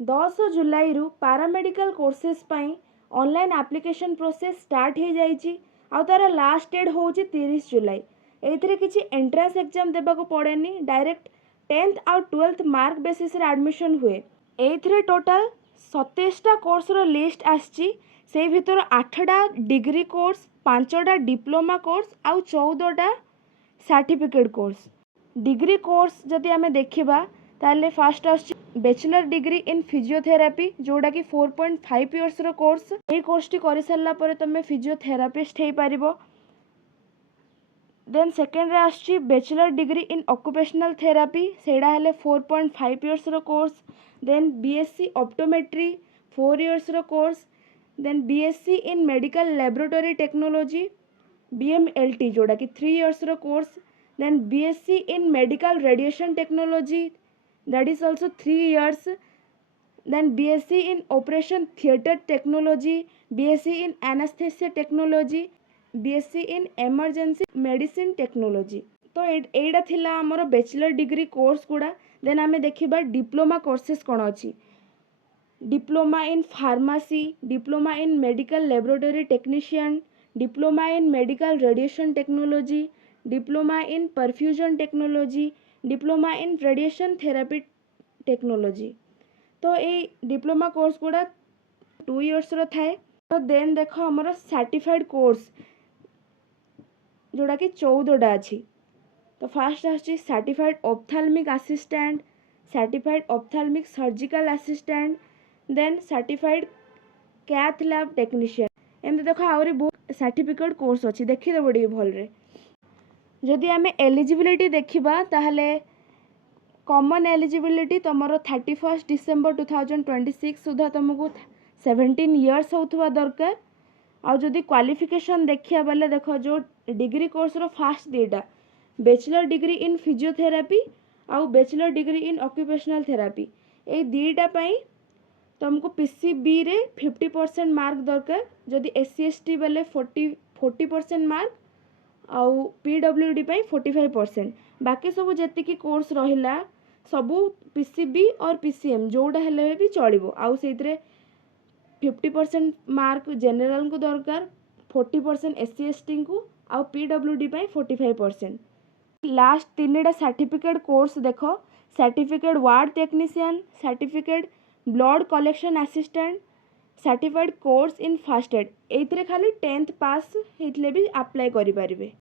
10 जुलाई रु paramedical courses पाई online application process start हो जाइए आउ तार लास्ट डेट हूँ 30 जुलाई। एथिरे किसी एंट्रेंस एग्जाम देबाको पड़ेनी, डायरेक्ट 10th आउ 12th मार्क बेसिस रे एडमिशन हुए। एथिरे टोटल 27टा कोर्स रो लिस्ट आछि। से भितर 8टा डिग्री कोर्स, 5टा डिप्लोमा कोर्स आउ 14टा सर्टिफिकेट कोर्स। डिग्री कोर्स जदि आमे देखिबा ताले फास्ट आछि बैचलर डिग्री इन फिजियोथेरापी, जोड़ा कि 4.5 इयर्स रो कोर्स। ए कोर्स टी करि सल्ला परे तमे फिजियोथेरापिस्ट हे पारिबो। देन सेकेंड रे आछि bachelor degree in occupational therapy, सेडा हेले 4.5 इयर्स रो course. Then BSc optometry 4 years रो course. Then BSc in medical laboratory technology BMLT, जोड़ा कि 3 इयर्स रो course. Then BSc in medical radiation technology, that is also 3 years. Then BSc in operation theatre technology, BSc in anesthesia technology, BSc in emergency medicine technology। तो एटा थिला हमर bachelor degree course गुड़ा। Then आमे देखिबा diploma courses कोन अछि। Diploma in pharmacy, diploma in medical laboratory technician, diploma in medical radiation technology, diploma in perfusion technology, diploma in radiation therapy technology. तो ये diploma course गुड़ा 2 इयर्स रो थाए। तो then देखो हमर सर्टिफाइड कोर्स जोड़ा कि 14टा अछि। तो फास्ट आछि certified ophthalmic assistant, certified ophthalmic surgical assistant, then certified cath lab technician. एमती देखो आउरी बहुत सर्टिफिकेट कोर्स अछि, देखि देबो डी भल रे। जदि आमे एलिजिबिलिटी देखिबा ताहले कॉमन एलिजिबिलिटी तुमर 31 डिसेंबर 2026 सुधा तुमको 17 इयर्स होथवा दरकार। आउ जदि क्वालिफिकेशन देखिया बेले देखो जो डिग्री कोर्स रो फास्ट दीटा बैचलर डिग्री इन फिजियोथेरापी आउ bachelor degree in occupational therapy, ए दीटा पाई तुमको पीसीबी रे 50% मार्क दरकार। जदि एससी एसटी बेले 40% मार्क आउ पीडब्ल्यूडी पाई 45%। बाकी सब जेति की कोर्स रहिला सबू पीसीबी और पीसीएम जोड़ा हेले भी चलिबो। आउ सेइतरे 50% मार्क जनरल को दरकार, 40% एससी एसटी को आउ पीडब्ल्यूडी पाई 45%। लास्ट 3टा सर्टिफिकेट कोर्स देखो, certificate ward technician, certificate blood collection assistant, certified course in first aid. एइतरे खाली 10th पास हेतले भी अप्लाई करि पारिबे।